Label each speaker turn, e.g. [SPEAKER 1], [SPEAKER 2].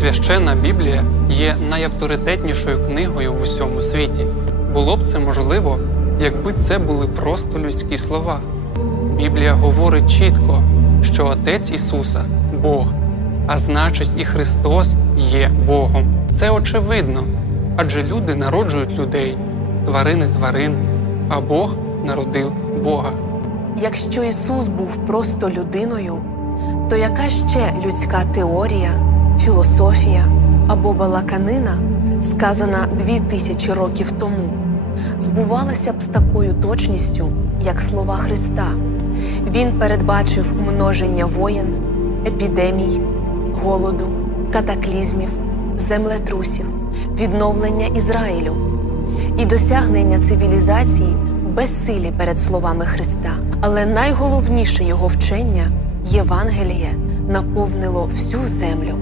[SPEAKER 1] Священна Біблія є найавторитетнішою книгою в усьому світі. Було б це можливо, якби це були просто людські слова. Біблія говорить чітко, що Отець Ісуса Бог, а значить, і Христос є Богом. Це очевидно, адже люди народжують людей, тварини тварин, а Бог народив Бога.
[SPEAKER 2] Якщо Ісус був просто людиною, то яка ще людська теорія, філософія або балаканина, сказана дві тисячі років тому, збувалася б з такою точністю, як слова Христа? Він передбачив множення воєн, епідемій, голоду, катаклізмів, землетрусів, відновлення Ізраїлю і досягнення цивілізації безсилі перед словами Христа. Але найголовніше його вчення Євангеліє наповнило всю землю.